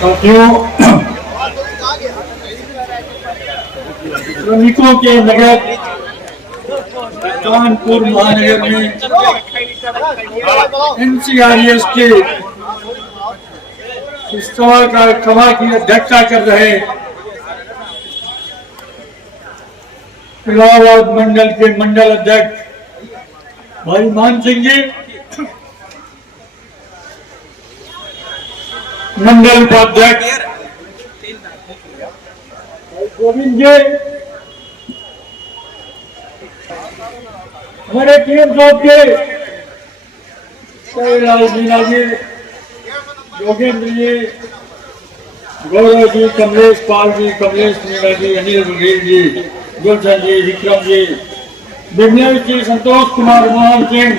साथियों, श्रमिकों के नगर कानपुर महानगर में एनसीआरएस के सभा की अध्यक्षता कर रहे इलाहाबाद मंडल के मंडल अध्यक्ष भाई मान सिंह जी, मंडल उपाध्यक्ष गोविंद जी, हमारे टीम साहब के शैलाल मीना जी, योगेंद्र जी, गौरव जी, कमलेश पाल जी, कमलेश मीना जी, अनिल बघेल जी, गुलशन जी, विक्रम जी, विघ्नेश जी, संतोष कुमार, मोहन सिंह,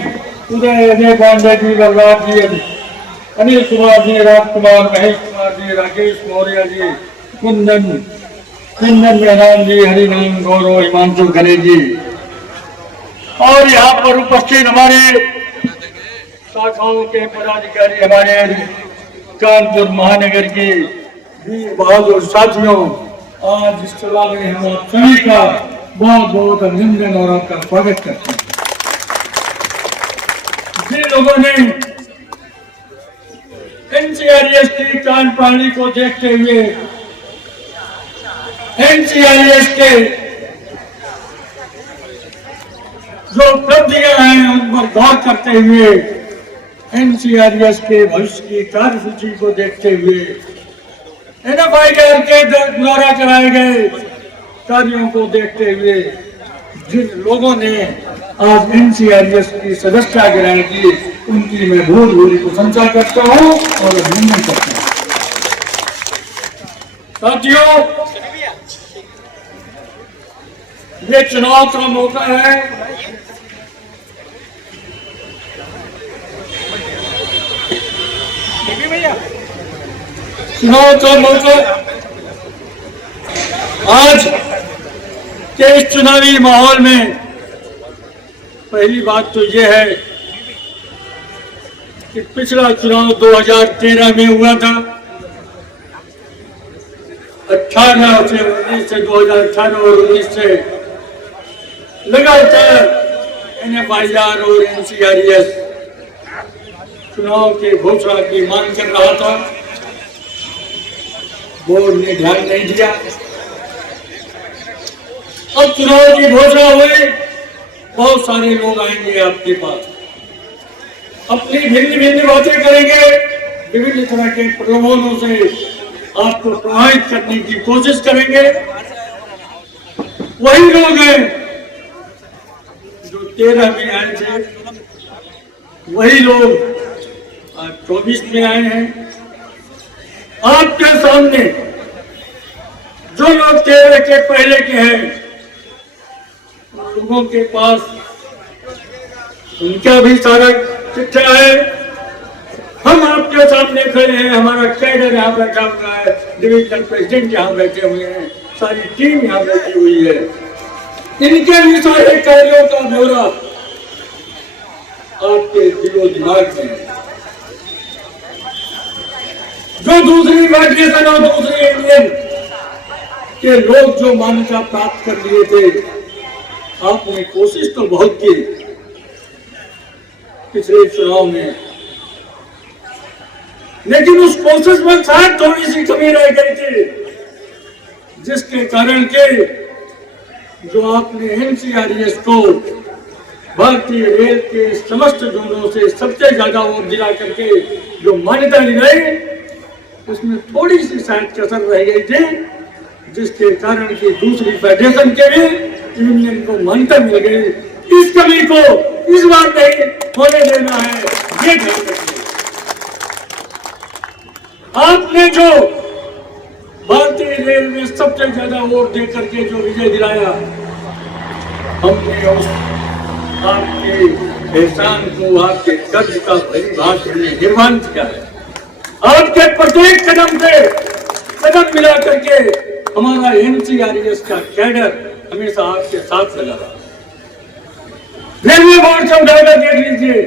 उदय, अजय पांडे जी, बलराज जी, अनिल कुमार जी, राजकुमार, महेश कुमार जी, राकेश मौर्य जी, कुंदन मेहरान जी, हरिनाम, गौरव, हिमांशु खरे जी और यहाँ पर उपस्थित हमारे शाखाओं के पदाधिकारी, हमारे कानपुर महानगर के वीर बहादुर साथियों, आज इस सभा में हम आप सभी का बहुत बहुत अभिनंदन और आपका स्वागत करते हैं। जिन लोगों ने एनसीआरएस की कार्यप्रणाली को देखते हुए, एनसीआरएस के जो उपलब्धियां हैं उन पर गौर करते हुए, एनसीआरएस के भविष्य की कार्यसूची को देखते हुए, एनएफआईआर के द्वारा कराए गए कार्यों को देखते हुए जिन लोगों ने आज एनसीआरएस की सदस्यता ग्रहण की, उनकी मैं बहुत भूरी प्रशंसा करता हूं और अभिनंदन करता हूं। साथियों, ये चुनाव का मौका है। चुनाव का मौका आज के इस चुनावी माहौल में पहली बात तो यह है कि पिछला चुनाव 2013 में हुआ था, 18 से 19 से 2018 और 19 से लगातार एनएफआईआर और एनसीआरएस चुनाव के घोषणा की मांग कर रहा था। बोर्ड ने ध्यान नहीं दिया। अब चुनाव की घोषणा हुई, बहुत सारे लोग आएंगे आपके पास, अपनी भिन्न भिन्न बातें करेंगे, विभिन्न तरह के प्रलोभनों से आपको प्रभावित करने की कोशिश करेंगे। वही लोग हैं जो 13 में आए थे, वही लोग आज 24 में आए हैं। आपके सामने जो लोग 13 के पहले के हैं, लोगों के पास उनका भी सारा चिट्ठा है। हम आपके सामने खड़े हैं, हमारा कैडर यहाँ बैठा हुआ है, डिविजनल प्रेसिडेंट यहाँ बैठे हुए हैं, सारी टीम यहाँ बैठी हुई है। इनके भी सारे कार्यों का ब्यौरा आपके दिलो दिमाग में है। जो दूसरी फेडरेशन और दूसरी इंडियन के लोग जो मान्यता प्राप्त कर लिए थे, आपने कोशिश तो बहुत की पिछले चुनाव में, लेकिन उस कोशिश में शायद थोड़ी सी कमी रह गई थी, जिसके कारण के जो आपने एनसीआरएस को भारतीय रेल के समस्त जोनों से सबसे ज्यादा वोट दिला करके जो मान्यता दिलाई, उसमें थोड़ी सी शायद कसर रह गई थी, जिसके कारण की दूसरी फेडरेशन के भी यूनियन को मान्यता मिल गई। इस कमी को इस बार नहीं होने देना है, ये ध्यान रखिए। आपने जो भारतीय रेल में सबसे ज्यादा वोट दे करके जो विजय दिलाया, हमने उस आपके एहसान को, आपके कर्ज का भली भांति निर्माण किया है। आपके प्रत्येक कदम से कदम मिला करके हमारा एनसीआरएस का कैडर हमेशा आपके साथ लगा रहा। रेलवे बोर्ड से उठाकर देख लीजिए,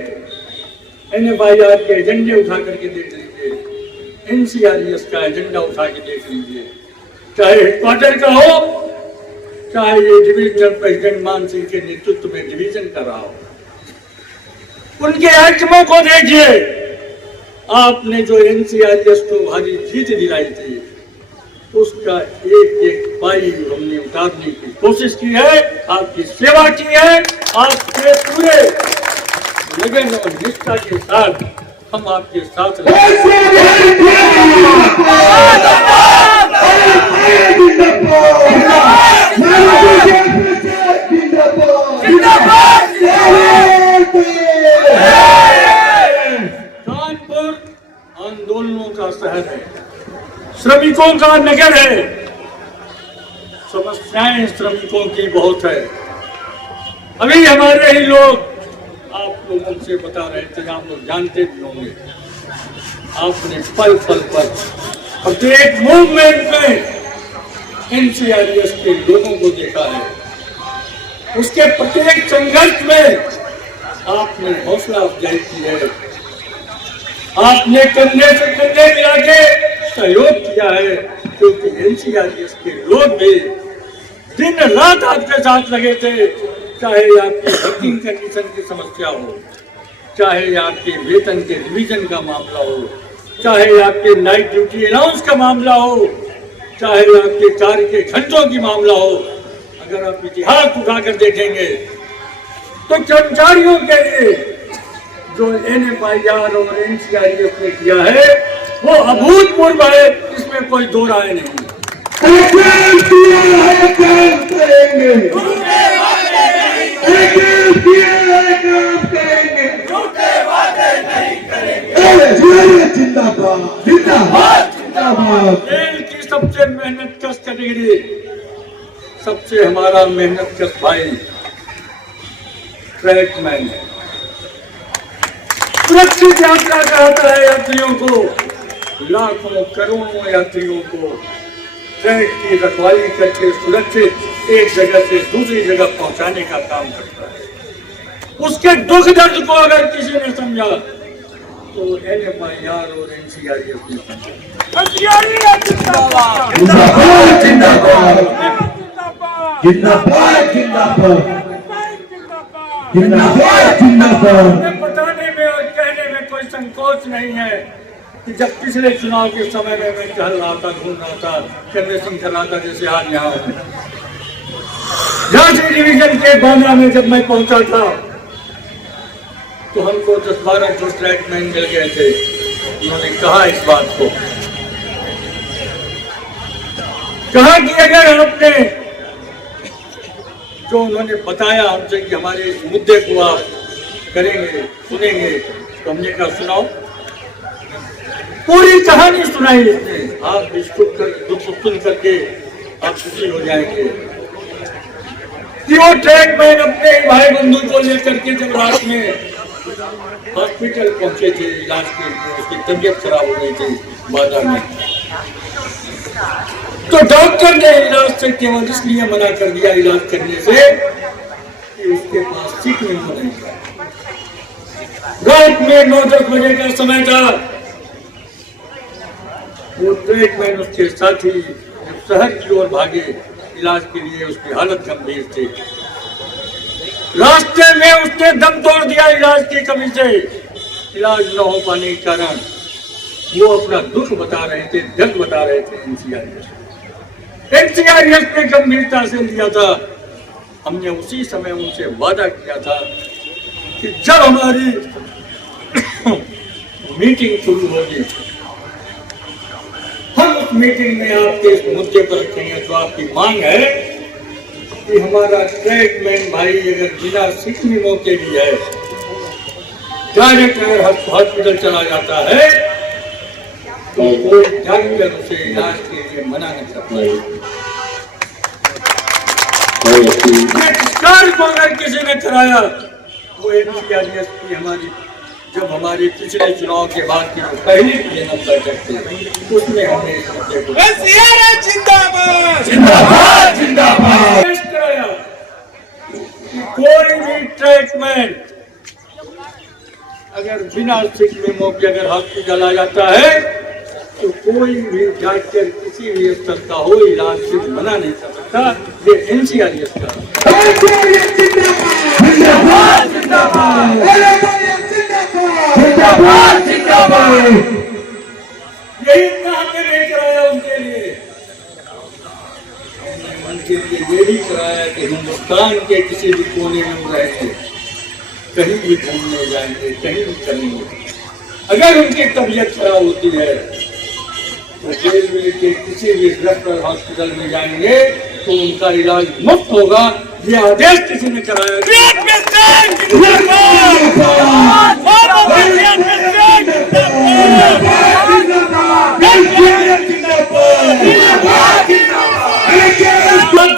एनएफआईआर के एजेंडे उठा करके देख लीजिए, एनसीआरएस का एजेंडा उठा के देख लीजिए, चाहे हेडक्वार्टर का हो, चाहे ये डिवीजनल प्रेसिडेंट मान सिंह के नेतृत्व में डिवीजन का रहा हो, उनके आइटमों को देखिए। आपने जो एनसीआरएस को भारी जीत दिलाई थी, उसका एक एक पाई हमने उतारने की कोशिश की है, आपकी सेवा की है। आपके पूरे लगन और निष्ठा के साथ हम आपके साथ कानपुर आंदोलनों का शहर है, श्रमिकों का नगर है, समस्याएं श्रमिकों की बहुत है। अभी हमारे ही लोग आप लोगों से बता रहे थे, आप लोग जानते भी होंगे, आपने पल पल पर प्रत्येक मूवमेंट में एनसीआरएस के लोगों को देखा है। उसके प्रत्येक संघर्ष में आपने हौसला अफजाई की है, आपने कंधे से कंधे मिला के सहयोग किया है, क्योंकि एनसीआरएस के लोग भी दिन रात आपके साथ लगे थे। चाहे आपकी वर्किंग कंडीशन की समस्या हो, चाहे आपके वेतन के रिवीजन का मामला हो, चाहे आपके नाइट ड्यूटी अलाउंस का मामला हो, चाहे आपके कार्य के घंटों की मामला हो। अगर आप इतिहास उठाकर देखेंगे तो कर्मचारियों के लिए जो NFIR और NCRF ने किया है वो अभूतपूर्व है, इसमें कोई दो राय नहीं। रेल की सबसे मेहनत कश कैटेगरी, सबसे हमारा मेहनत कश भाई ट्रैकमैन है। सुरक्षित यात्रा कराता है यात्रियों को, लाखों करोड़ों यात्रियों को ट्रैक की रखवाली करके सुरक्षित एक जगह से दूसरी जगह पहुंचाने का काम करता है। उसके दुख दर्द को अगर किसी ने समझा तो NFIR और NCRF ने समझा। बताने में और कहने में कोई संकोच नहीं है कि जब पिछले चुनाव के समय में मैं चल रहा था, घूम रहा था, कन्वेंशन कर रहा था, जैसे आज यहाँ झांसी डिवीजन के बांद्रा में जब मैं पहुंचा था तो हमको 10-12 जो ट्रैकमैन मिल गए थे। उन्होंने कहा इस बात को, कहा कि अगर आपने जो उन्होंने बताया हमसे कि हमारे इस मुद्दे को आप करेंगे, सुनेंगे, तो हमने कहा सुनाओ। पूरी कहानी सुनाई इसने। आप इसको दुख सुन करके आप खुशी हो जाएंगे कि वो ट्रैकमैन अपने भाई बंधु को लेकर के जब रात में हॉस्पिटल पहुंचे थे इलाज के लिए, उसकी तबीयत खराब हो गई थी बाजार में, तो डॉक्टर ने इलाज से केवल इसलिए मना कर दिया इलाज करने से कि उसके पास सीट नहीं था। रात में 9-10 बजे का समय था। वो ट्रैकमैन उसके साथी जब शहर की ओर भागे इलाज के लिए, उसकी हालत गंभीर थी। रास्ते में उसने दम तोड़ दिया इलाज की कमी से। इलाज न हो पाने के कारण वो अपना दुख बता रहे थे, दर्द बता रहे थे। NCRF ने गंभीरता से लिया था। हमने उसी समय उनसे वादा किया था कि जब हमारी मीटिंग शुरू होगी हम उस मीटिंग में आपके इस मुद्दे पर रखेंगे। तो आपकी मांग है कि हमारा ट्रैकमैन भाई अगर बिना सिकनिमों के लिए है, डायरेक्ट अगर हॉस्पिटल चला जाता है तो कोई डॉक्टर उसे इलाज के लिए मना नहीं सकता है। को अगर किसी ने कराया वो NCRF की हमारी जब हमारे पिछले चुनाव के बाद की जो पहली प्लेनम बैठक थी उसमें हमने इस मुद्दे को कराया कि कोई भी ट्रैकमैन अगर बिना सिक मेमो के अगर हॉस्पिटल आ जाता है कोई भी डॉक्टर किसी भी स्तर का हो इलाज से मना नहीं कर सकता। ये एनसीआरएस का यही हमने नहीं कराया उनके लिए, उनके लिए यही कराया कि हिंदुस्तान के किसी भी कोने में रहेंगे, कहीं भी घूमने जाएंगे, कहीं भी चलेंगे, अगर उनकी तबीयत खराब होती है तो रेलवे के किसी भी रेफरल हॉस्पिटल में जाएंगे तो उनका इलाज मुफ्त होगा। ये आदेश किसी ने कराया।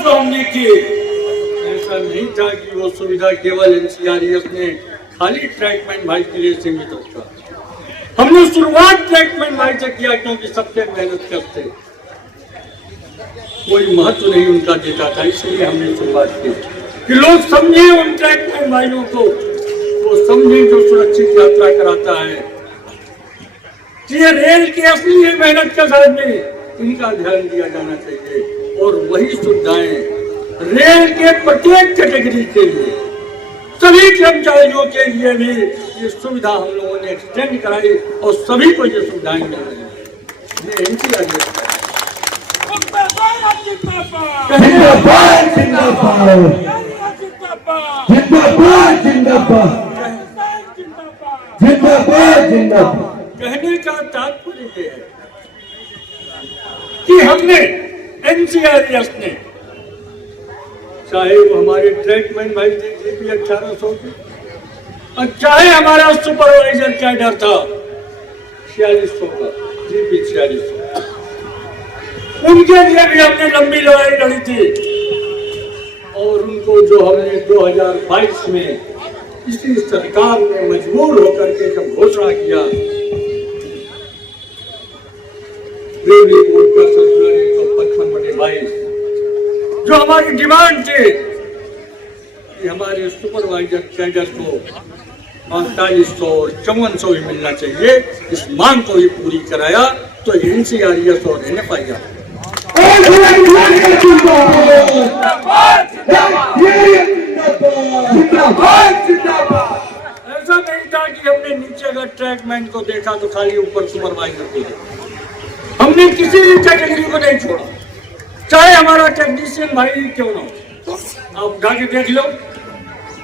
जो हमने की ऐसा नहीं था कि वो सुविधा केवल एनसीआरएस ने खाली ट्रैकमैन भाई के लिए सीमित होता। हमने शुरुआत ट्रैकमैन भाई से किया क्योंकि सबसे मेहनत करते, कोई महत्व नहीं उनका देता था, इसलिए हमने शुरुआत की कि लोग समझे उन ट्रैकमैन भाइयों को, वो समझे जो सुरक्षित यात्रा कराता है। ये रेल की असली मेहनत के साथ में इनका ध्यान दिया जाना चाहिए और वही सुविधाएं रेल के प्रत्येक कैटेगरी के लिए, सभी कर्मचारियों के लिए भी ये सुविधा हम लोगों ने एक्सटेंड कराई और सभी को ये सुविधाएं मिल रही हैं। ये एनसीआरएस कहने का तात्पर्य है कि हमने एनसीआरएस ने, चाहे वो हमारे ट्रैकमैन भाई थे जीपी 1800 के, और चाहे हमारा सुपरवाइजर कैडर था 4600 का जीपी 4600, उनके लिए भी हमने लंबी लड़ाई लड़ी थी और उनको जो हमने 2022 में इसी सरकार ने मजबूर होकर के जब घोषणा किया, रेलवे बोर्ड का सर्कुलर 155/22, जो हमारी डिमांड थी कि हमारे सुपरवाइजर कैडर को 4500 और 5400 ही मिलना चाहिए, इस मांग को ही पूरी कराया। तो एनसीआरएस और एनएफआईआर ऐसा नहीं था कि हमने नीचे अगर ट्रैकमैन को देखा तो खाली ऊपर सुपरवाइजर को देखा, हमने किसी भी कैटेगरी को नहीं छोड़ा, चाहे हमारा टेक्नीशियन भाई क्यों ना हो। आप उठा के देख लो,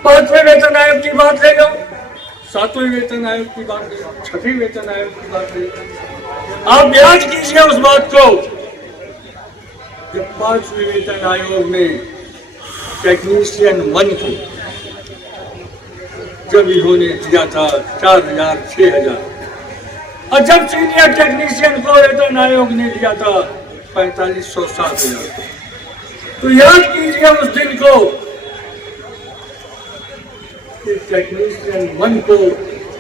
5वें वेतन आयोग की बात ले लो, 7वें वेतन आयोग की बात ले लो, 6वें वेतन आयोग की बात ले लो, आप याद कीजिए उस बात को जब 5वें वेतन आयोग में टेक्नीशियन 1 को जब इन्होंने दिया था 4000, 6000, और जब सीनियर टेक्नीशियन को वेतन आयोग ने दिया था 4500, 7000, तो याद कीजिए उस दिन को कि टेक्नीशियन 1 को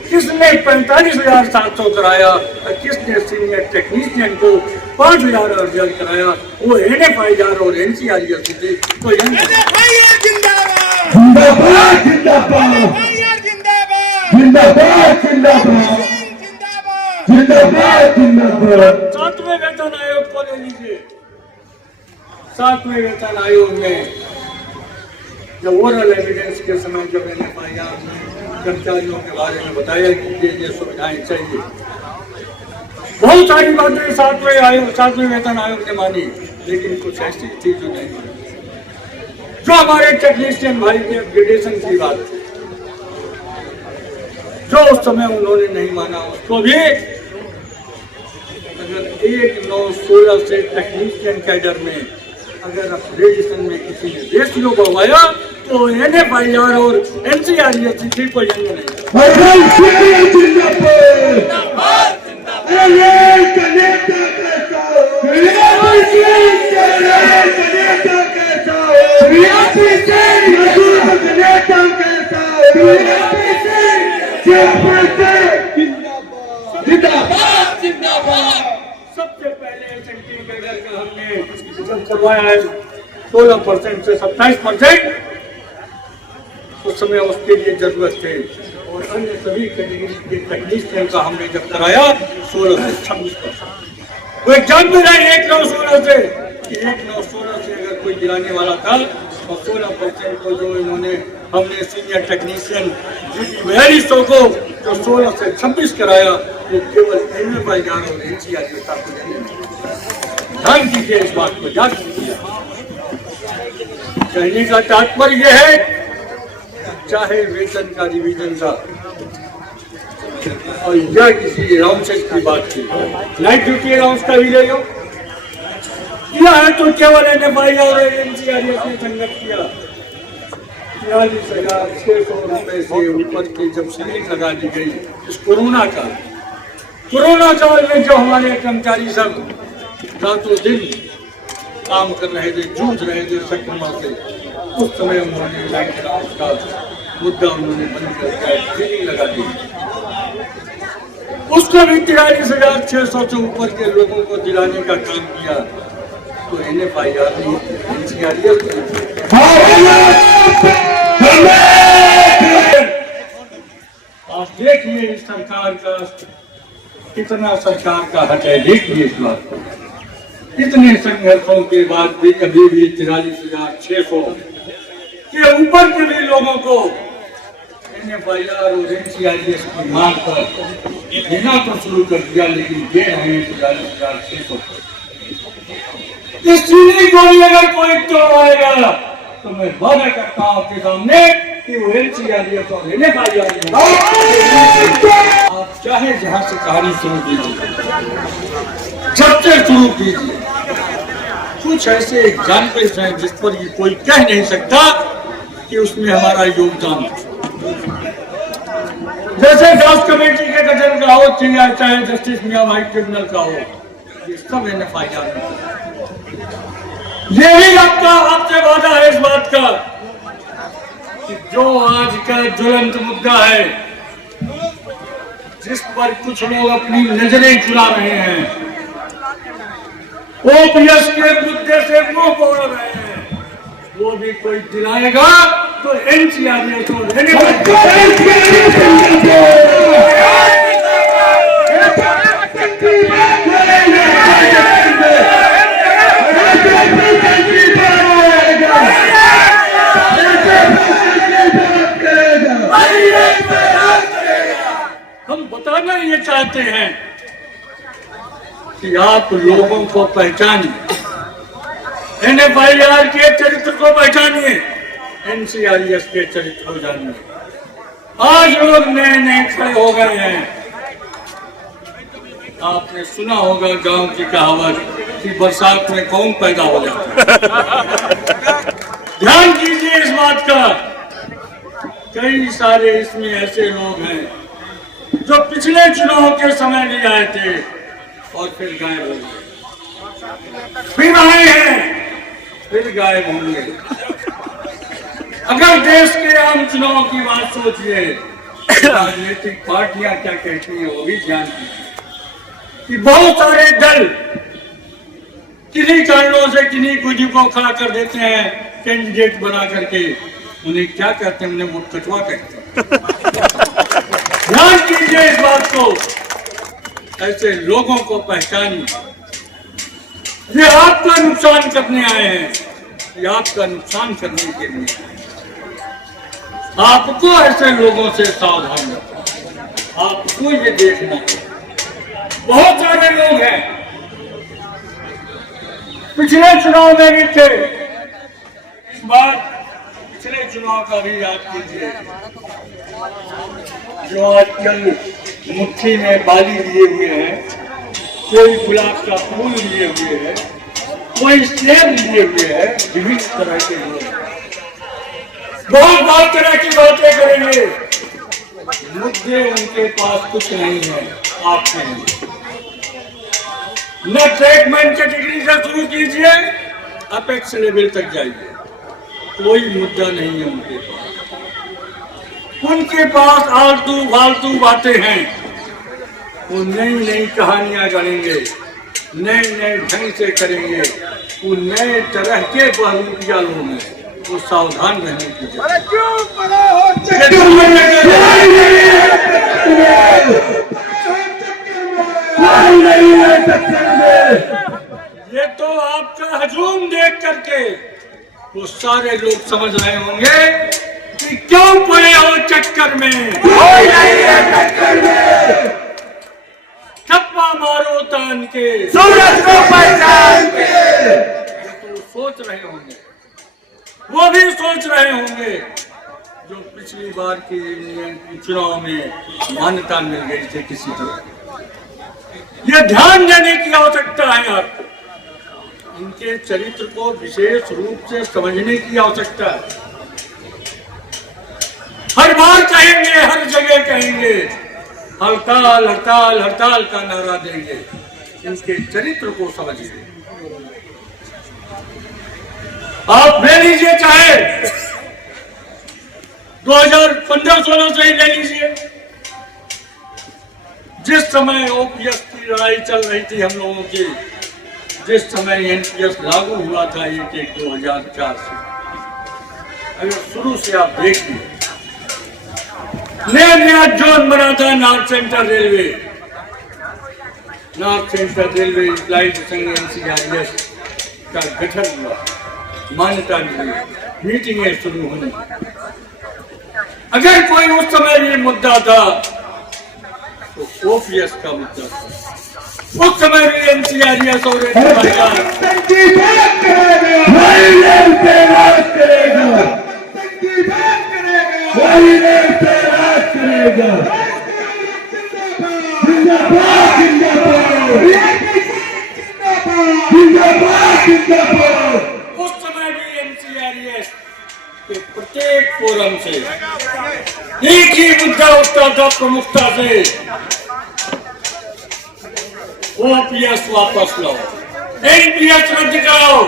किसने 45,700 कराया और किसने सीनियर टेक्नीशियन को 5,000 अर्जन कराया। वो एनएफआईआर और एनसीआरएस थी। तो एनएफआईआर जिंदाबाद, जिंदाबाद, जिंदाबाद, जिंदाबाद, जिंदाबाद, जिंदाबाद। 7वें वेतन आयोग को ले लीजिए। 7वें वेतन आयोग में जब ओरल एविडेंस के समय जब एनएफआईआर में कर्मचारियों के बारे में बताया कि ये सुविधाएं चाहिए, बहुत सारी बातें 7वें वेतन आयोग ने मानी, लेकिन कुछ ऐसी थी जो नहीं मानी। जो हमारे टेक्नीशियन भाई के अपग्रेडेशन की बात थी, जो उस समय उन्होंने नहीं माना, उसको भी अगर 1/9/16 से टेक्नीशियन कैडर में अगर अपग्रेडेशन में किसी ने रेशियो बढ़वाया तो एनएफआईआर और एनसीआरएस की कोई अंग नहीं। सबसे पहले सेंट्रल कैडर का हमने जब करवाया है 16% से 27%, उस समय उसके लिए जरूरत थे, और अन्य सभी कैटेगरी के टेक्नीशियन का हमने जब कराया 16 से 26%। वो एग्जाम में रहे 1/9/16 से कि 1/9/16 से अगर कोई गिराने वाला था और 16% को जो इन्होंने हमने सीनियर टेक्नीशियन GP 4200 को जो 16 से 26 कराया वो केवल MFIR और NCR का ध्यान दीजिए, इस बात को याद कीजिए। कहने का तात्पर्य यह है, चाहे वेतन का रिवीजन का और या किसी अलाउंसेस की बात की, नाइट ड्यूटी अलाउंस का भी ले लो, किया है तो केवल NFIR और NCR ने संगत किया। 43,600 रुपए से ऊपर की जब सीलिंग लगा दी गई इस कोरोना काल में जो हमारे कर्मचारी सब रातों दिन काम कर रहे थे, जूझ रहे थे संक्रमण से, उस समय उन्होंने नाइट अलाउंस का मुद्दा उन्होंने बंद कर सीलिंग लगा दी। उसको भी 43,600 से ऊपर के लोगों को दिलाने का काम किया तो NFIR आप देखिए सरकार का कितना सरकार का हक है। देखिए इस बात को, कितने संघर्षों के बाद भी कभी भी 43,600 के ऊपर के भी लोगों को NFIR और NCRS की मांग पर देना तो शुरू कर दिया, लेकिन दे रहे हैं 43,600। इस चीनी को भी अगर कोई तोड़वाएगा तो मैं वादा करता हूं आपके सामने कि वो NCRS और NFIR आप चाहे जहां से कहानी शुरू कीजिए, जब से शुरू कीजिए, कुछ ऐसे एग्जाम्पल्स हैं जिस पर ये कोई कह नहीं सकता कि उसमें हमारा योगदान है। जैसे जांच कमेटी के गठन का हो, चाहे जस्टिस मियां भाई ट्रिब्यूनल का हो, ये सब NFIR में। यही आपसे वादा है इस बात का कि जो आज का ज्वलंत मुद्दा है, जिस पर कुछ लोग अपनी नजरें चुरा रहे हैं, OPS के मुद्दे से मुंह मोड़ रहे हैं, वो भी कोई दिलाएगा तो NCRS और हम बताना ये चाहते हैं कि आप लोगों को पहचानिए, NFIR के चरित्र को पहचानिए, NCRS के चरित्र को जानिए। आज लोग नए नए खड़े हो गए हैं। आपने सुना होगा गांव की कहावत कि बरसात में कौन पैदा हो जाता है। ध्यान कीजिए इस बात का, कई सारे इसमें ऐसे लोग हैं जो पिछले चुनाव के समय भी आए थे और फिर गायब हो गए, फिर आए हैं, फिर गायब होंगे। अगर देश के आम चुनाव की बात सोचिए, राजनीतिक पार्टियां क्या कहती हैं वो भी ध्यान दीजिए कि बहुत सारे दल किन्हीं कारणों से किन्हीं कुछ को खड़ा कर देते हैं कैंडिडेट बना करके, उन्हें क्या कहते हैं, उन्हें वोट कटवा कहते हैं। ध्यान कीजिए इस बात को, ऐसे लोगों को पहचानिए। ये आपका नुकसान करने आए हैं, ये आपका नुकसान करने के लिए। आपको ऐसे लोगों से सावधान रखना, आपको ये देखना है। बहुत सारे लोग हैं, पिछले चुनाव में भी थे, इस बार पिछले चुनाव का भी याद कीजिए। जो आजकल मुट्ठी में बाली लिए हुए हैं, कोई गुलाब का फूल लिए हुए है, कोई सेब लिए हुए है, विभिन्न तरह के लोग बहुत तरह की बातें करेंगे, मुद्दे उनके पास कुछ नहीं है आपके लिए। न ट्रीटमेंट कैटेगरी से शुरू कीजिए, अपेक्स लेवल तक जाइए, कोई मुद्दा नहीं है उनके पास। उनके पास आलतू फालतू बातें हैं, वो नई नई कहानियां गढ़ेंगे, नए नए ढंग से करेंगे, वो नए तरह के बहरूपिया लोग हैं, वो सावधान रहने की जरूरत है। ये तो आपका हजूम देख करके वो सारे लोग समझ रहे होंगे कि क्यों पड़े हो चक्कर में। कोई नहीं है चक्कर में। ठप्पा मारो तान के, सूरज को पहचान के। तो सोच रहे होंगे, वो भी सोच रहे होंगे जो पिछली बार की चुनाव में मान्यता मिल गई थी किसी तरह। ये ध्यान देने की आवश्यकता है आपको, इनके चरित्र को विशेष रूप से समझने की आवश्यकता है। हर बार कहेंगे, हर जगह कहेंगे, हड़ताल हड़ताल हड़ताल का नारा देंगे। इनके चरित्र को समझिए। आप ले लीजिए, चाहे 2015-16 से ही ले लीजिए, जिस समय ओपीएस की लड़ाई चल रही थी हम लोगों की, जिस समय एनपीएस लागू हुआ था 1-1-2004 से, अगर शुरू से आप देखिए, नया नया जोन बना था north central railway, north central railway implies संघ NCRS का गठन हुआ, मान्यता मिली, मीटिंगें शुरू हुई। अगर कोई उस समय भी मुद्दा था तो ओपीएस का मुद्दा था। उस समय भी NCRS और उस समय भी NCRS के प्रत्येक फोरम से एक ही मुद्दा उठता था प्रमुखता से, ओपीएस वापस लाओ, एनपीएस रद्द कराओ।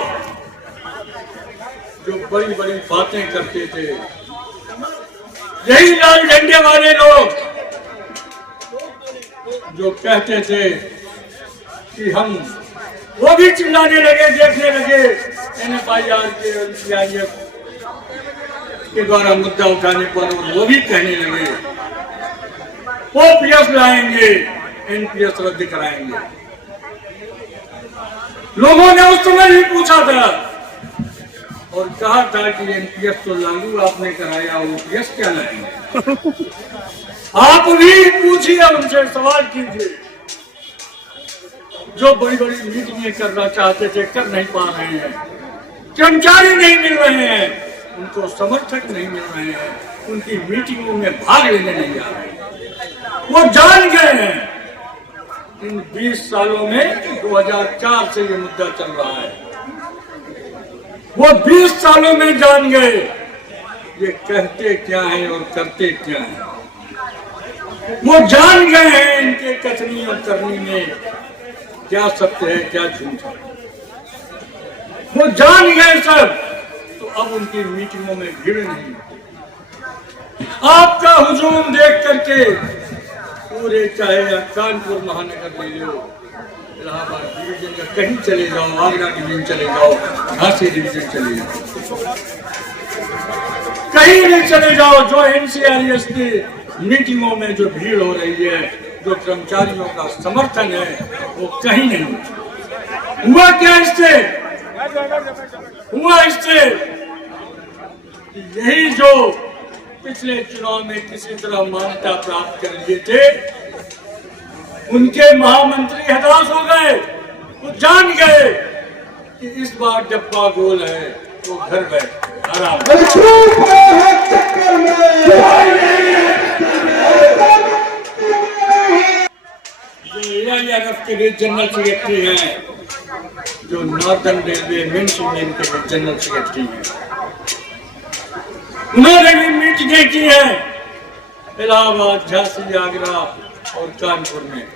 जो बड़ी बड़ी बातें करते थे यही लाल झंडे वाले लोग, जो कहते थे कि हम, वो भी चिल्लाने लगे, देखने लगे NFIR के NCRS के द्वारा मुद्दा उठाने पर, वो भी कहने लगे ओपीएस लाएंगे, एनपीएस रद्द कराएंगे। लोगों ने उस समय भी पूछा था और कहा था कि एनपीएस तो लागू आपने कराया, ओपीएस क्या लाएंगे। आप भी पूछिए, उनसे सवाल कीजिए। जो बड़ी बड़ी मीटिंगें करना चाहते थे, कर नहीं पा रहे हैं, कर्मचारी नहीं मिल रहे हैं, उनको समर्थक नहीं मिल रहे हैं, उनकी मीटिंगों में भाग लेने नहीं आ रहे हैं। वो जान गए हैं इन 20 सालों में, 2004 से ये मुद्दा चल रहा है, वो 20 सालों में जान गए ये कहते क्या है और करते क्या है। वो जान गए हैं इनके कथनी और करनी में क्या सत्य है, क्या झूठ है। वो जान गए सब, तो अब उनकी मीटिंगों में भीड़ नहीं। आपका हुजूम देख करके पूरे, चाहे कानपुर महानगर ले लो, इलाहाबाद डिवीजन का कहीं चले जाओ, आगरा डिवीजन चले जाओ, झांसी डिवीजन चले जाओ, कहीं भी चले जाओ, जो NCRS की मीटिंगों में जो भीड़ हो रही है, जो कर्मचारियों का समर्थन है, वो कहीं नहीं। हुआ क्या इससे? हुआ इससे यही जो पिछले चुनाव में किसी तरह मान्यता प्राप्त कर लिए थे, उनके महामंत्री हताश हो गए। वो जान गए कि इस बार डब्बा गोल है, वो घर बैठ आराम। AIRF के जनरल सेक्रेटरी हैं, जो नॉर्दर्न रेलवे मेंस यूनियन के जनरल सेक्रेटरी हैं, उन्होंने भी मीटिंगें की है इलाहाबाद, झांसी, आगरा और कानपुर में।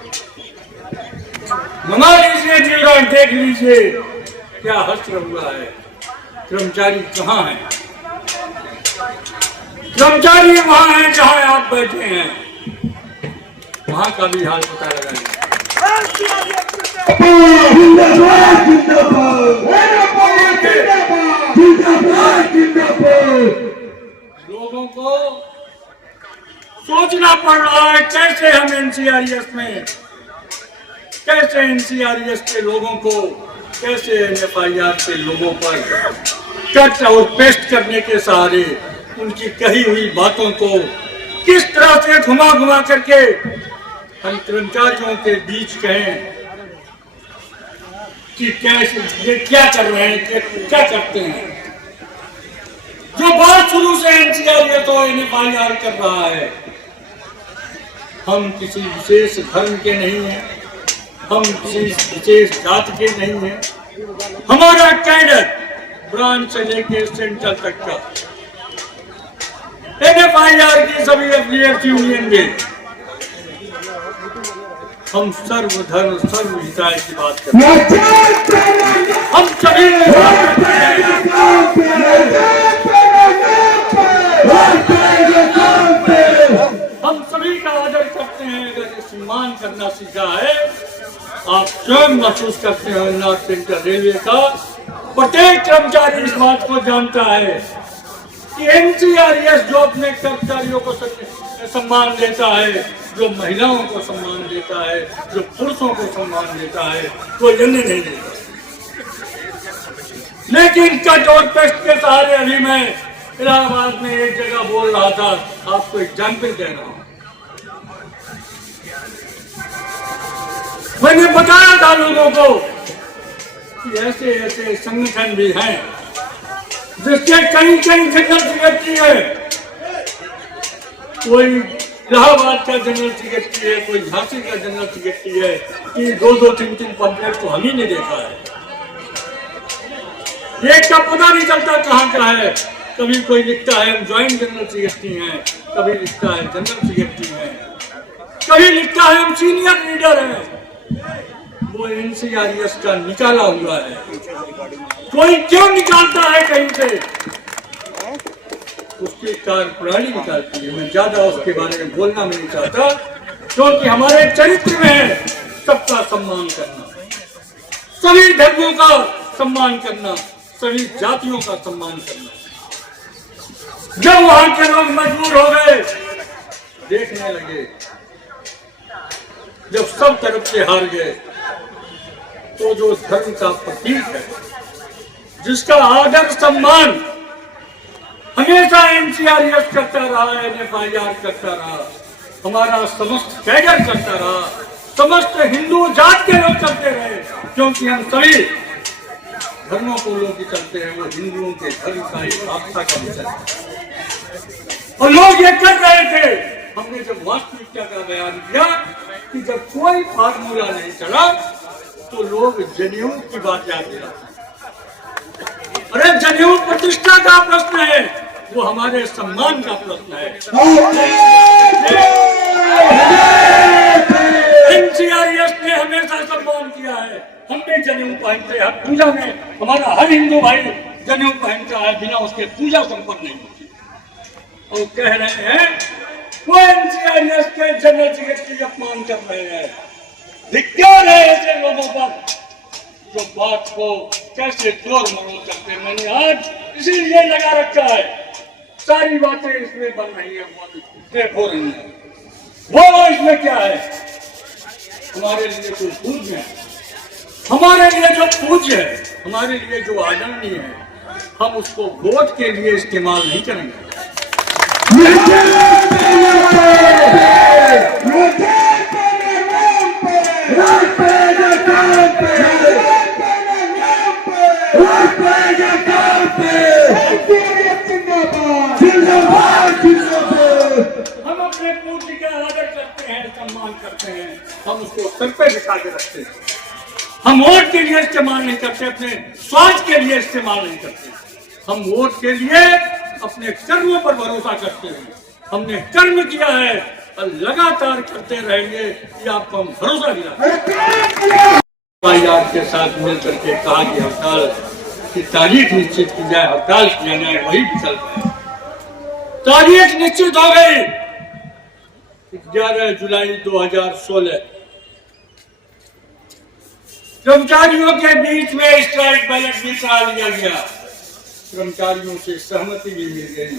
मंगा लीजिए, जीवन देख लीजिए क्या हश्र हुआ है। कर्मचारी कहाँ हैं? कर्मचारी वहां हैं जहां आप बैठे हैं, वहां का भी हाल पता लगाइए। लोगों को सोचना पड़ रहा है कैसे हम NCRS में कैसे एनसीआरएस के लोगों को, कैसे एनएफआईआर के लोगों पर कट और पेस्ट करने के सहारे उनकी कही हुई बातों को किस तरह से घुमा घुमा करके हम कर्मचारियों के बीच कहें कि कैसे ये क्या कर रहे हैं, क्या करते हैं। जो बात शुरू से एनसीआरएस और एनएफआईआर कर रहा है, हम किसी विशेष धर्म के नहीं हैं, हम किसी विशेष जाति के नहीं हैं। हमारा कैडर ब्रांच से लेके सेंट्रल तक का एनएफआईआर की सभी एफिलिएट यूनियन में हम सर्वधर्म सर्वहिताय की बात करते हैं। हम सभी का आदर करते हैं। अगर सम्मान करना सीखा है, आप स्वयं महसूस करते हैं। नॉर्थ सेंट्रल रेलवे का प्रत्येक कर्मचारी इस बात को जानता है कि एनसीआरएस जो अपने कर्मचारियों को सम्मान देता है, जो महिलाओं को सम्मान देता है, जो पुरुषों को सम्मान देता है, वो अन्य नहीं देता। लेकिन कट और पेस्ट के सहारे अभी मैं इलाहाबाद में एक जगह बोल रहा था, आपको एग्जाम्पल दे रहा हूं। मैंने बताया था लोगों को कि ऐसे ऐसे संगठन भी हैं जिसके कहीं कहीं जनरल सेक्रेटरी है, कोई इलाहाबाद का जनरल सेक्रेटरी है, कोई झांसी का जनरल सेक्रेटरी है, कि दो दो तीन तीन पंपलेट तो हम ही नहीं देखा है। एक का पता नहीं चलता कहाँ का है। कभी कोई लिखता है हम ज्वाइंट जनरल सेक्रेटरी हैं, कभी लिखता है जनरल सेक्रेटरी हैं, कभी लिखता है हम सीनियर लीडर हैं। वो एनसीआरएस का निकाला हुआ है। कोई क्यों निकालता है कहीं से? उसकी कार्यप्रणाली निकालती है। मैं ज्यादा उसके बारे में बोलना नहीं चाहता, क्योंकि हमारे चरित्र में है सबका सम्मान करना, सभी धर्मों का सम्मान करना, सभी जातियों का सम्मान करना। जब वहां के लोग मजबूर हो गए, देखने लगे, जब सब तरफ से हार गए, तो जो धर्म का प्रतीक है, जिसका आदर सम्मान हमेशा एनसीआरएस करता रहा, एनएफआईआर करता रहा, हमारा समस्त कैडर करता रहा, समस्त हिंदू जात के लोग करते रहे, क्योंकि हम सभी धर्मों को लोग चलते हैं। वो हिंदुओं के धर्म का एक आस्था का विषय है और लोग ये कर रहे थे। हमने जब वास्तविकता का बयान किया कि जब कोई फार्मूला नहीं चला तो लोग जनेऊ की बात याद दिलाते। अरे जनेऊ प्रतिष्ठा का प्रश्न है, वो हमारे सम्मान का प्रश्न है। एनसीआरएस ने हमेशा सम्मान किया है। हम भी जनेऊ पहनते हैं पूजा में, हमारा हर हिंदू भाई जनेऊ पहनता है, बिना उसके पूजा संपन्न नहीं होती। और कह रहे हैं वो एनसीआरएस के जनरल सेक्रेटरी अपमान कर रहे हैं। धिक्कार है ऐसे लोगों पर जो बात को कैसे जोर मरोड़ करते हैं। मैंने आज इसीलिए लगा रखा है, सारी बातें इसमें बन रही है, हो रही है। वो इसमें क्या है? हमारे लिए जो पूज्य है, हमारे लिए जो पूज्य है, हमारे लिए जो आदरणीय है, हम उसको वोट के लिए इस्तेमाल नहीं करेंगे। हम अपने पूज्य का आदर करते हैं, सम्मान करते हैं, हम उसको सर पे बिठा के रखते हैं। हम वोट के लिए इस्तेमाल नहीं करते, अपने स्वार्थ के लिए इस्तेमाल नहीं करते। हम वोट के लिए अपने कर्मों पर भरोसा करते हैं। हमने कर्म किया है और लगातार करते रहेंगे, ये आपको हम भरोसा दिलाते के साथ मिलकर के कहा कि हड़ताल की तारीख निश्चित की जाए, हड़ताल किया जाए, वही विकल्प है। तारीख निश्चित हो गई 11 जुलाई 2016। कर्मचारियों के बीच में स्ट्राइक बैलेट भी करा लिया गया, कर्मचारियों से सहमति भी मिल गई।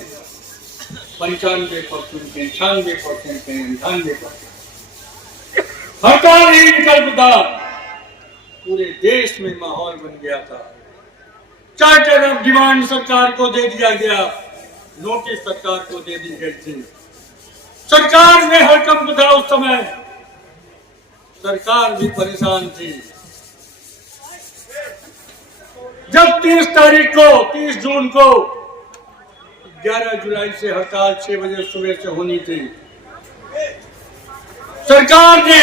95%, 98%, 98% हड़ताल ही विकल्प था। पूरे देश में माहौल बन गया था। चार्टर ऑफ डिमांड सरकार को दे दिया गया, नोटिस सरकार को दे दी गई थी। सरकार में हड़कंप था उस समय, सरकार भी परेशान थी। जब 30 जून को 11 जुलाई से हड़ताल 6 बजे सुबह से होनी थी, सरकार ने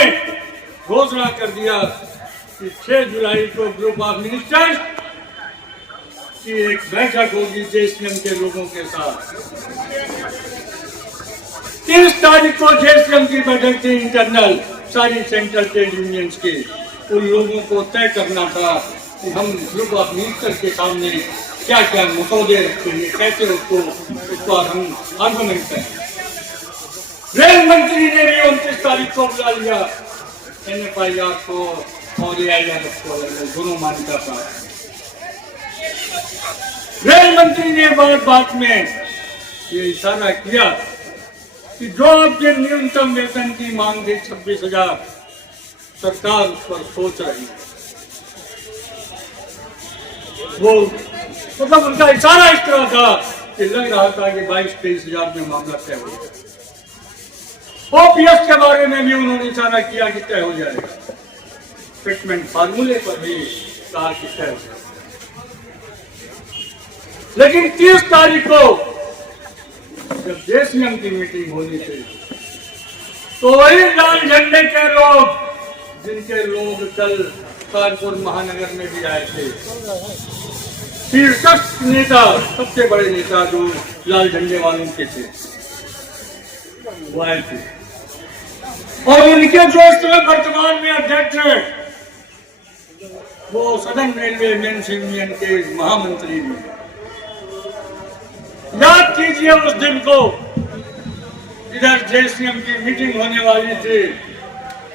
घोषणा कर दिया कि 6 जुलाई को ग्रुप ऑफ मिनिस्टर्स की एक बैठक होगी जेएसएम के लोगों के साथ। 30 तारीख को जेएसएम की बैठक थी इंटरनल, सारी सेंट्रल ट्रेड यूनियंस के। उन लोगों को तय करना था कि हम ग्रुप ऑफ मिनिस्टर के सामने क्या क्या मसौदे रखेंगे, कैसे उसको इस बार हम आर्गुमेंट करें। रेल मंत्री ने भी 29 तारीख को बुला लिया NFIR को और AIRF को, दोनों मान्यता था। रेल मंत्री ने बात में ये इशारा किया कि जो आपके न्यूनतम वेतन की मांग थी 26,000, सरकार उस पर सोच रही है। वो मतलब उनका इशारा इस तरह था कि लग रहा था कि 22-23 हजार में मामला तय हो जाएगा। ओपीएस के बारे में भी उन्होंने इशारा किया कि तय हो जाएगा। ट्रीटमेंट फार्मूले पर भी कहा कि तय हो जाएगा। लेकिन 30 तारीख को जब जेएसएम की मीटिंग होनी थी, तो वही लाल झंडे के लोग, जिनके लोग कल कानपुर महानगर में भी आए थे, शीर्षक नेता, सबसे बड़े नेता जो लाल झंडे वालों के थे, वो आए थे। और उनके जो इस समय वर्तमान में अध्यक्ष हैं, वो सदन रेलवे मेंस यूनियन के महामंत्री भी। याद कीजिए उस दिन को, इधर जेएसएम की मीटिंग होने वाली थी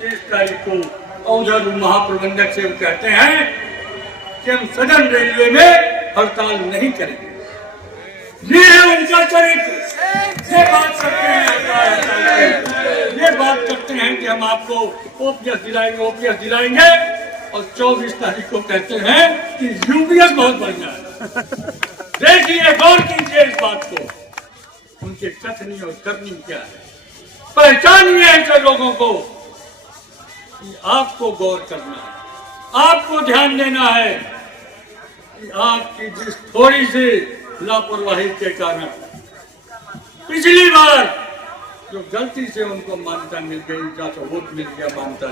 30 तारीख को, और उधर महाप्रबंधक से वो कहते हैं कि हम सदन रेलवे में हड़ताल नहीं करेंगे। ये है उनका चरित्र। ये बात करते हैं, ये बात करते हैं कि हम आपको ओपीएस दिलाएंगे, और 24 तारीख को कहते हैं कि यूपीएस बहुत बढ़िया है। देखिए, गौर कीजिए इस बात को, उनके कथनी और करनी क्या है। पहचानिए ऐसे लोगों को कि आपको गौर करना है, आपको ध्यान देना है कि आपकी जिस थोड़ी सी लापरवाही के कारण पिछली बार जो गलती से उनको मान्यता मिल गई, जहाँ वोट मिल गया मान्यता,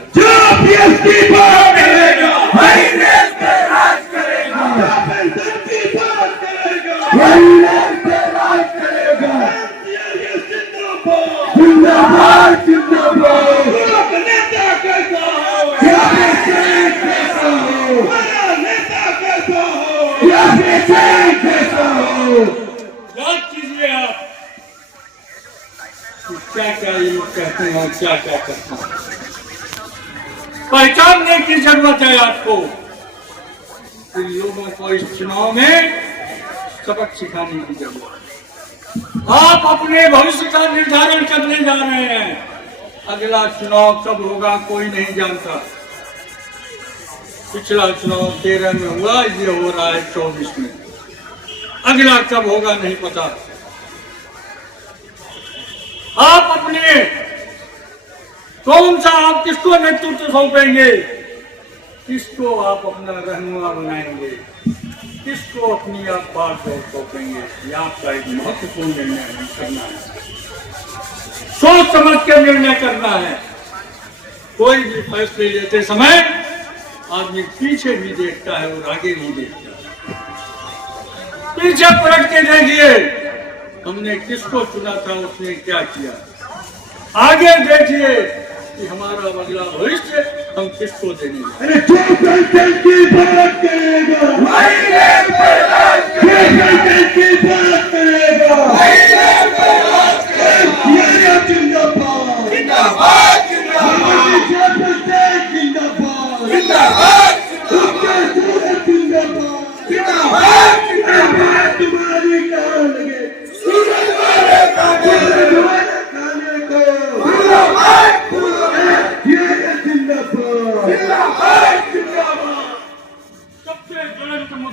याद कीजिए आप क्या क्या ये लोग कहते हैं और क्या क्या करते हैं। पहचानने की जरूरत है आपको। इन लोगों को इस चुनाव में सबक सिखाने की जरूरत। आप अपने भविष्य का निर्धारण करने जा रहे हैं। अगला चुनाव कब होगा कोई नहीं जानता। पिछला चुनाव 13 में हुआ, ये हो रहा है 24 में। अगला कब होगा नहीं पता। आप अपने कौन सा, आप किसको नेतृत्व सौंपेंगे, किसको आप अपना रहनुमा बनाएंगे, किसको अपनी आप बात सौंपेंगे, ये आपका एक महत्वपूर्ण निर्णय करना है। सोच समझ के निर्णय करना है। कोई भी फैसले लेते समय आदमी पीछे भी देखता है और आगे भी देखता है। पीछे पलट के देखिए, हमने किसको चुना था, उसने क्या किया। आगे देखिए कि हमारा अगला भविष्य हम किसको देंगे।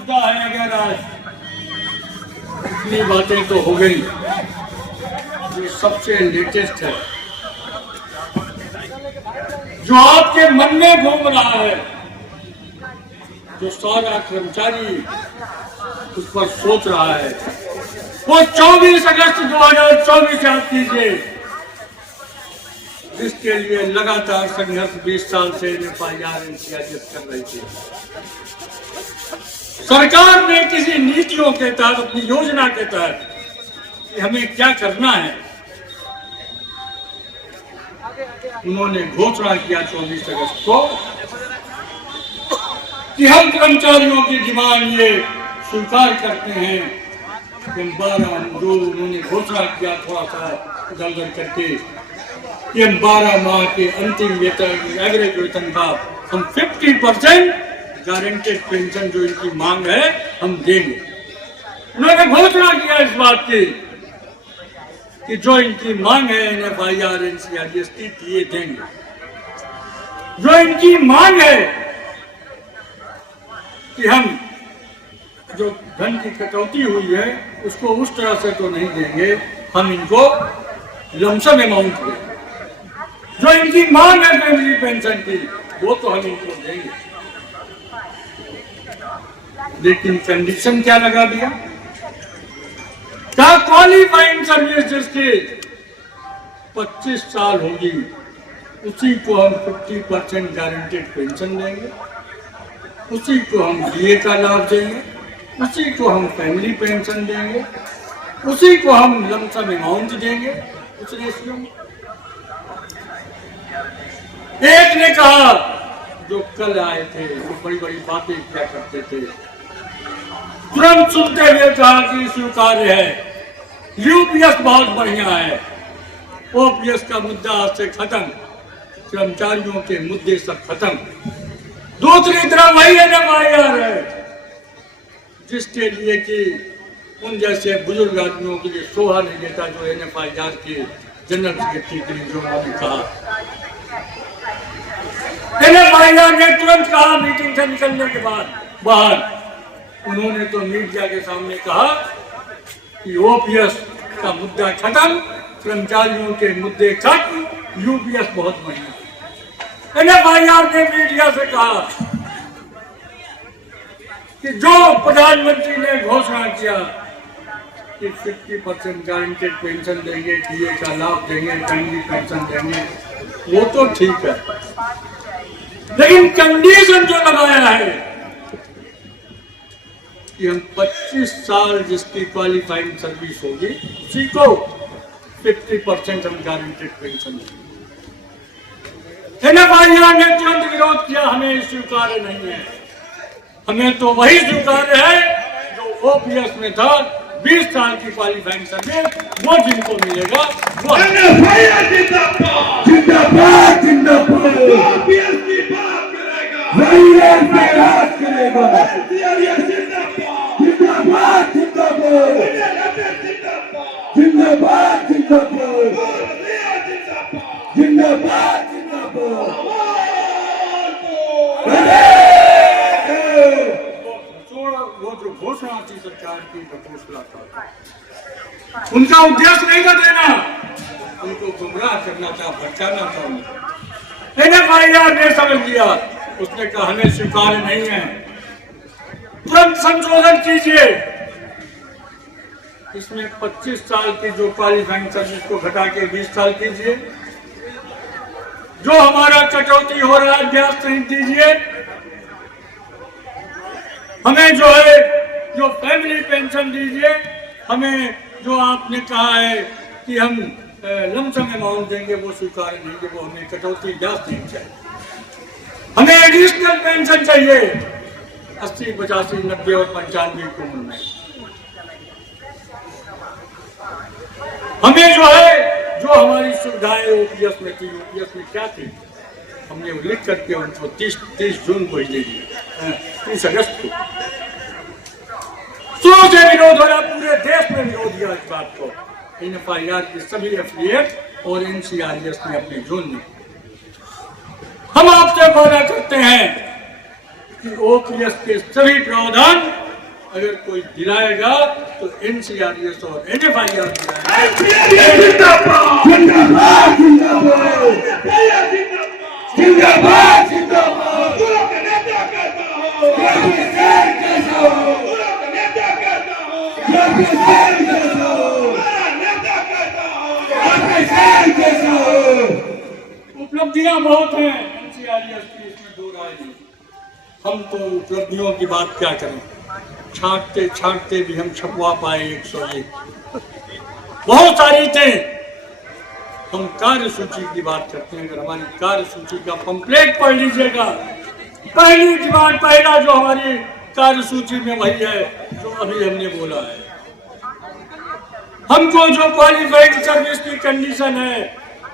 मुद्दा है अगर आज इतनी बातें तो हो गई, ये सबसे लेटेस्ट है जो आपके मन में घूम रहा है, जो सारा कर्मचारी उस पर सोच रहा है, वो 24 अगस्त 2024 याद कीजिए, जिसके लिए लगातार संघर्ष 20 साल से एफआईआर एनसीआरएस कर रही थी। सरकार ने किसी नीतियों के तहत, अपनी योजना के तहत कि हमें क्या करना है, उन्होंने घोषणा किया 24 अगस्त को कि हम कर्मचारियों की डिमांड ये स्वीकार करते हैं कि 12 जो उन्होंने घोषणा किया थोड़ा सा उजागर करके कि हम 12 माह के अंतिम वेतन, एवरेज वेतन का हम 50% गारंटेड पेंशन जो इनकी मांग है हम देंगे। उन्होंने घोषणा किया इस बात की कि जो इनकी मांग है एनएफआईआर एनसीआरएस की ये देंगे। जो इनकी मांग है कि हम जो धन की कटौती हुई है उसको उस तरह से तो नहीं देंगे, हम इनको लमसम अमाउंट देंगे। जो इनकी मांग है फैमिली पेंशन की वो तो हम इनको देंगे, लेकिन कंडीशन क्या लगा दिया? क्या क्वालिफाइंग सर्विस जिसकी 25 साल होगी उसी को हम 50% गारंटेड पेंशन देंगे, उसी को हम डीए का लाभ देंगे, उसी को हम फैमिली पेंशन देंगे, उसी को हम लमसम अमाउंट देंगे उस रेशियो में। एक ने कहा, जो कल आए थे, वो बड़ी बड़ी बातें क्या करते थे, तुरंत सुनते हुए कहा कि स्वीकार्य है, यूपीएस बहुत बढ़िया है, ओपीएस का मुद्दा आज से खत्म, कर्मचारियों के मुद्दे सब खत्म। दूसरी तरफ वही एनएफआईआर है जिसके लिए कि उन जैसे बुजुर्ग आदमियों के लिए शोभा नहीं देता, जो एनएफआईआर के जनरल सेक्रेटरी के लिए जो उन्होंने कहा। एनएफआईआर ने तुरंत कहा मीटिंग से निकलने के बाद बाहर, उन्होंने तो मीडिया के सामने कहा कि ओपीएस का मुद्दा खत्म, कर्मचारियों के मुद्दे खत्म, यूपीएस बहुत बढ़िया। एनएफआईआर ने मीडिया से कहा कि जो प्रधानमंत्री ने घोषणा किया कि 50% गारंटेड पेंशन देंगे, डीए का लाभ देंगे, फैमिली पेंशन देंगे, वो तो ठीक है, लेकिन कंडीशन जो लगाया है कि हम 25 साल जिसकी क्वालिफाइंग सर्विस होगी उसी को 50% हम गारंटेड पेंशन देंगे। एनएफआईआर ने तुरंत विरोध किया, हमें स्वीकार्य नहीं है, हमें तो वही स्वीकार्य है जो ओपीएस में था, 20 साल की क्वालिफाइंग सर्विस, वो जिनको मिलेगा वो। एनएफआईआर जिंदाबाद जिंदाबाद जिंदाबाद, ओपीएस की बात करेगा, वाईएस पे राज करेगा, एनसीआरएस जिंदाबाद जिंदाबाद जिंदाबाद, जिंदाबाद जिंदाबाद जिंदाबाद, जिंदाबाद जिंदाबाद। वो जो घोषणा थी सरकार की, जो घोषणा था, उनका उद्देश्य नहीं था देना, उनको गुमराह करना था, भटकाना था। एनएफआईआर ने समझ लिया, उसने कहा हमें स्वीकार्य नहीं है, तुरंत संशोधन कीजिए, इसमें 25 साल की जो क्वालिफाइंग सर्विस को घटा के 20 साल कीजिए, जो हमारा कटौती हो रहा है ब्याज सहित दीजिए, हमें जो है जो फैमिली पेंशन दीजिए, हमें जो आपने कहा है कि हम लमसम अमाउंट देंगे वो स्वीकार्य नहीं है, वो हमें कटौती ब्याज नहीं चाहिए, हमें एडिशनल पेंशन चाहिए 80, 85, 90 और 95 की उम्र में। हमें जो है जो हमारी सुविधाएं ओपीएस में थी, ओपीएस में क्या थी, हमने उल्लेख करके उनको 30 जून को ही दे दिया, 30 अगस्त को। शुरू से विरोध हो रहा, पूरे देश में विरोध दिया इस बात को, एनएफआईआर के सभी एफिलिएट और एनसीआरएस ने अपने जोन में। हम आपसे वादा करते हैं कि ओपीएस के सभी प्रावधान अगर कोई दिलाएगा तो NCRS और NFIR दिलाएगा। NCRS जिंदाबाद जिंदाबाद जिंदाबाद जिंदाबाद जिंदाबाद नेता कहता हो कैसा हो नेता कहता हो नेता कहता हो उपलब्धियां बहुत हैं NCRS की, इसमें दो राय नहीं। हम तो उपलब्धियों की बात क्या करें, छांटते छांटते भी हम छपवा पाए 101, बहुत सारी थे। हम कार्य सूची की बात करते हैं। अगर हमारी कार्य सूची का पंपलेट पढ़ लीजिएगा, पहली डिमांड, पहला जो हमारी कार्य सूची में वही है जो अभी हमने बोला है। हमको जो क्वालिफाइड सर्विस की कंडीशन है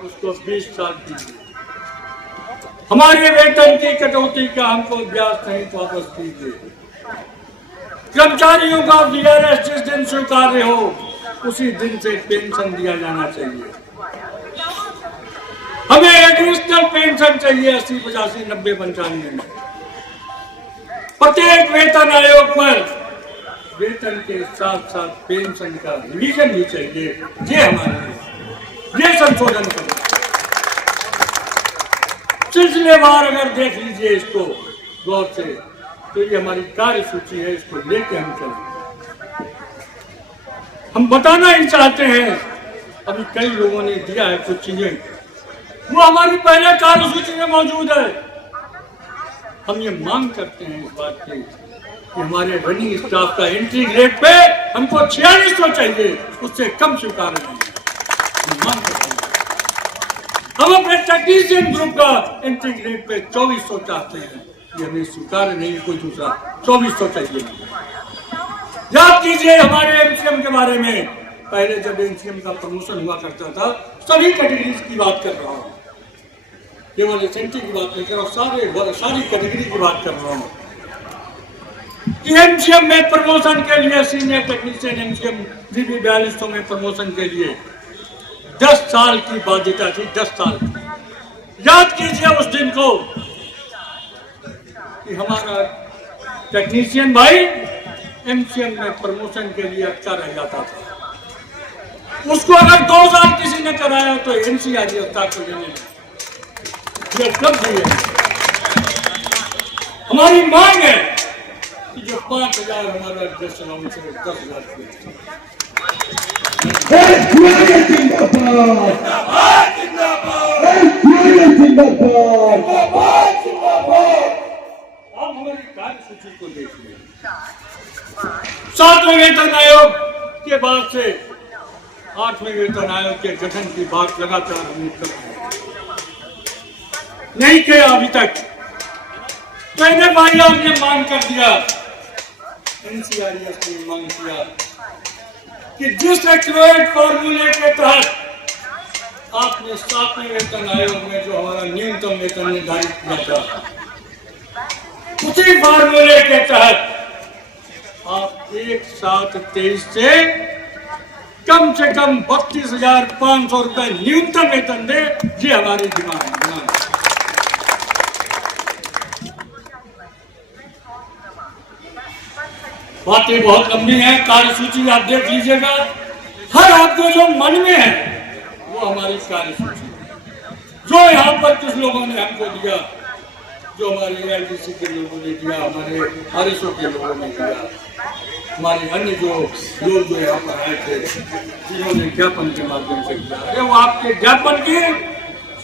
उसको 20 साल दीजिए। हमारे वेतन की कटौती का हमको ब्याज सहित वापस कीजिए। कर्मचारियों का VRS जिस दिन स्वीकार्य हो उसी दिन से पेंशन दिया जाना चाहिए। हमें एडिशनल पेंशन चाहिए 80, 85, 90, 95 में। प्रत्येक वेतन आयोग पर वेतन के साथ साथ पेंशन का रिवीजन भी चाहिए। ये हमारे ये संशोधन करना। सिलसिलेवार अगर देख लीजिए इसको गौर से, तो ये हमारी कार्य सूची है, इसको लेके हम चलें। हम बताना ही चाहते हैं, अभी कई लोगों ने दिया है कुछ चीजें, वो हमारी पहले कार्य सूची में मौजूद है। हम ये मांग करते हैं इस बात की कि हमारे रनिंग स्टाफ का एंट्री ग्रेड पे हमको 4600 चाहिए, उससे कम स्वीकार नहीं। मांग करते हैं। हम अपने टेक्नीशियन ग्रुप का एंट्री ग्रेड पे 2400 चाहते हैं, ये हमें स्वीकार नहीं, कोई दूसरा 2400 चाहिए। याद कीजिए हमारे MCM के बारे में, पहले जब MCM का प्रमोशन हुआ करता था, सभी कैटेगरीज की बात कर रहा हूँ, केवल एसएनटी की बात नहीं कर रहा हूँ, सारी कैटेगरी की बात कर रहा हूँ कि MCM में प्रमोशन के लिए सीनियर टेक्नीशियन MCM DB 4200 में प्रमोशन के लिए 10 साल की बाध्यता थी, 10 साल की। याद कीजिए उस दिन को कि हमारा टेक्नीशियन भाई MCM में प्रमोशन के लिए अच्छा रह जाता था। उसको अगर 2 साल किसी ने कराया तो NCRS को लेने में ये उपलब्धि है। हमारी मांग है कि जो 5000 हमारा ड्रेस अलाउंस है 10,000 आप हमारी कार्य सूची को देखिए। 7वें वेतन आयोग के बाद से 8वें वेतन आयोग के गठन की बात लगातार हम कर रहे हैं, नहीं किया अभी तक। मैंने भाइयों ने मांग कर दिया, NCRS ने मांग किया कि जिस एक्यूरेट फॉर्मूले के तहत आपने 7वें वेतन आयोग में जो हमारा न्यूनतम वेतन निर्धारित किया था, उसी फॉर्मूले के तहत आप 1/7/23 से कम 32,500 रुपए न्यूनतम वेतन दे। ये हमारी डिमांड है। बातें बहुत लंबी हैं, कार्य सूची आप देख लीजिएगा। हर आपको जो मन में है वो हमारी कार्य सूची है। जो यहाँ पर कुछ लोगों ने हमको दिया, जो हमारे AIDC के लोगों ने दिया, हमारे RSO के लोगों ने दिया, हमारे अन्य जो लोग जो यहाँ पर आए थे जिन्होंने ज्ञापन के माध्यम से दिया, अरे वो आपके ज्ञापन की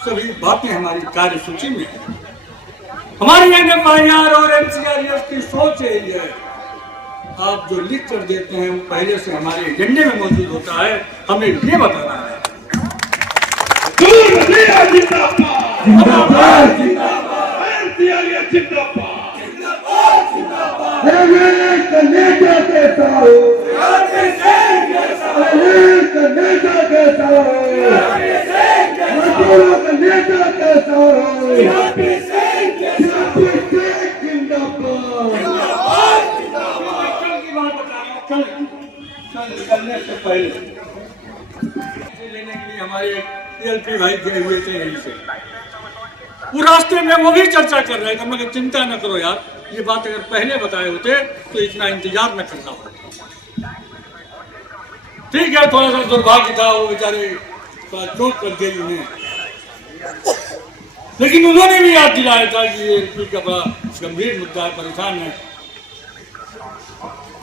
सभी बातें हमारी कार्य सूची में है। हमारी NFIR और NCRS की सोच यही है, आप जो लिख कर देते हैं वो पहले से हमारे एजेंडे में मौजूद होता है, हमें ये बताना है। जिंदाबाद जिंदाबाद NCRS जिंदाबाद जिंदाबाद जिंदाबाद नेता कैसा हो, नेता कैसा हो, मजदूरों का नेता कैसा हो, निकलने से पहले लेने के लिए हमारे PLP भाई गए हुए थे यहीं से। वो रास्ते में वो भी चर्चा कर रहे थे। मैं चिंता न करो यार, ये बात अगर पहले बताए होते तो इतना इंतजार न करना पड़ता। ठीक है, थोड़ा सा दुर्भाग्य था, वो बेचारे थोड़ा चोट लग गई उन्हें, लेकिन उन्होंने भी याद दिलाया था कि ये एमपी का बड़ा गंभीर मुद्दा है, परेशान है,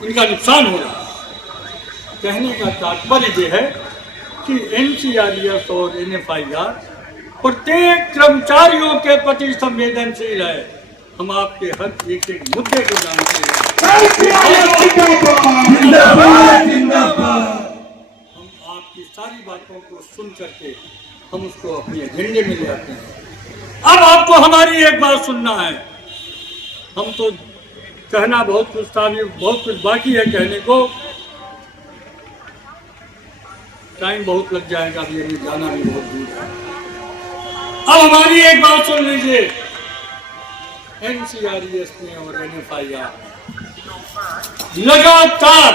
इनका नुकसान हो रहा है। कहने का तात्पर्य ये है कि एनसीआरएफ और एनएफआईआर प्रत्येक कर्मचारियों के प्रति संवेदनशील है। हम आपके हर एक एक मुद्दे को जानते हैं। हम आपकी सारी बातों को सुन करके हम उसको अपने एजेंडे में ले आते हैं। अब आपको हमारी एक बात सुनना है। हम तो कहना बहुत कुछ था, बहुत कुछ बाकी है कहने को, टाइम बहुत लग जाएगा, अभी हमें जाना भी बहुत दूर है। अब हमारी एक बात सुन लीजिए, एनसीआरएस ने और एनएफआईआर लगातार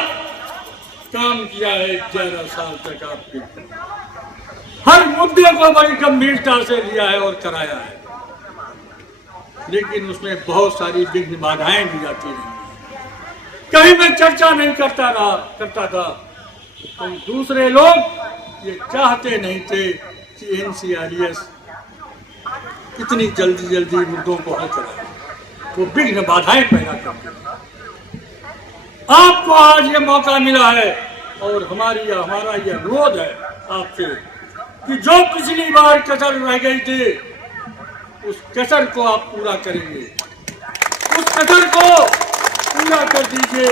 काम किया है 11 साल तक, आपके हर मुद्दे को बड़ी गंभीरता से लिया है और कराया है, लेकिन उसमें बहुत सारी विघ्न बाधाएं भी आती रही। कहीं मैं चर्चा नहीं करता था, तो दूसरे लोग ये चाहते नहीं थे कि एनसीआरएस इतनी जल्दी मुद्दों को हल कराए, वो विघ्न बाधाएं पैदा करते हैं। आपको आज ये मौका मिला है और हमारा ये अनुरोध है आपसे कि जो पिछली बार कसर रह गई थी, उस कसर को आप पूरा करेंगे, उस कसर को पूरा कर दीजिए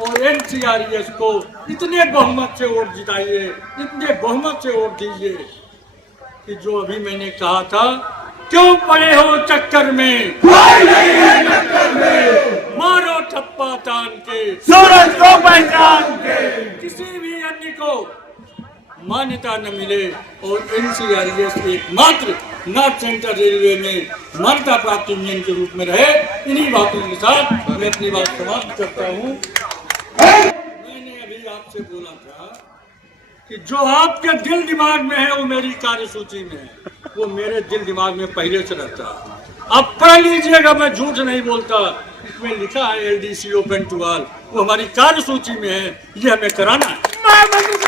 और एनसीआरएस को इतने बहुमत से वोट जिताइए, इतने बहुमत से वोट दीजिए कि जो अभी मैंने कहा था, क्यों पड़े हो चक्कर में, कोई नहीं है टक्कर में, मारो ठप्पा तान के, सूरज को पहचान के, किसी भी अन्य को मान्यता न मिले और एनसीआरएस एकमात्र नॉर्थ सेंट्रल रेलवे में मान्यता प्राप्त यूनियन के रूप में रहे। इन्हीं बातों के साथ मैं अपनी बात समाप्त करता हूँ। मैंने अभी आपसे बोला था कि जो आपके दिल दिमाग में है वो मेरी कार्यसूची में है, वो मेरे दिल दिमाग में पहले से रहता है। अब पढ़ लीजिएगा, मैं झूठ नहीं बोलता, इसमें लिखा है एलडीसी ओपन टू ऑल, वो हमारी कार्यसूची में है, ये हमें कराना है। कार्यसूची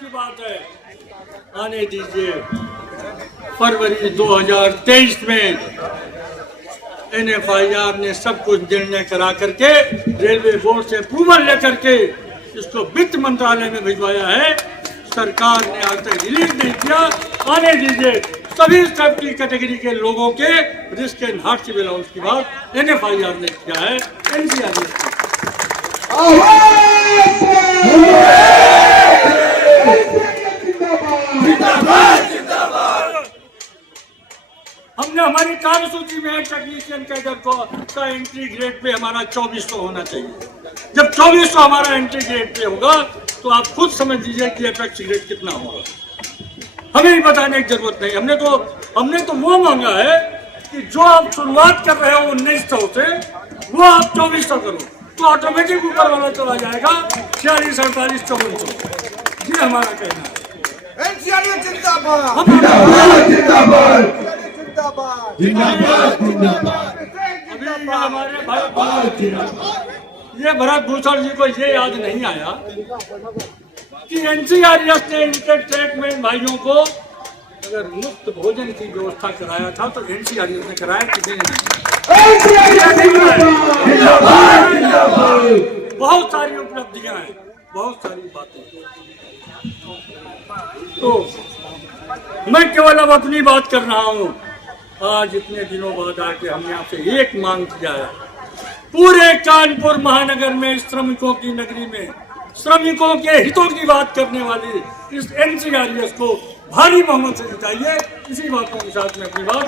की बात है, आने दीजिए। फरवरी 2023 में एनएफआईआर ने सब कुछ निर्णय करा करके रेलवे बोर्ड से अप्रूवल लेकर के इसको वित्त मंत्रालय में भिजवाया है। सरकार ने आज तक रिलीज नहीं किया। आने दीजिए सभी सेफ्टी कैटेगरी के लोगों के रिस्क एंड हार्डशिप अलाउंस की बात एनएफआईआर ने किया है, एनसीआर ने। हमने हमारी कार्यसूची में टेक्नीशियन कैडर का एंट्री ग्रेड पे हमारा 2400 होना चाहिए। जब 2400 हमारा एंट्री ग्रेड पे होगा तो आप खुद समझ लीजिए कि अपेक्स ग्रेड कितना होगा। हमें ही बताने की जरूरत नहीं। हमने तो वो मांगा है कि जो आप शुरुआत कर रहे हो 1900 से, वो आप 2400 करो तो ऑटोमेटिक ऊपर वाला चला जाएगा 46, 48, 5400। ये हमारा कहना है। ये भरत भूषण जी को ये याद नहीं आया कि एनसीआरएस ने इनके ट्रैक में भाइयों को अगर मुफ्त भोजन की व्यवस्था कराया था तो एनसीआरएस ने कराया, किसी ने नहीं। बहुत सारी उपलब्धियां हैं, बहुत सारी बातें। तो मैं केवल अब अपनी बात कर रहा हूँ। आज इतने दिनों बाद आके हमने आपसे एक मांग किया है, पूरे कानपुर महानगर में श्रमिकों की नगरी में श्रमिकों के हितों की बात करने वाली इस एनसीआरएस को भारी बहुमत से जिताइए। इसी बातों के साथ में अपनी बात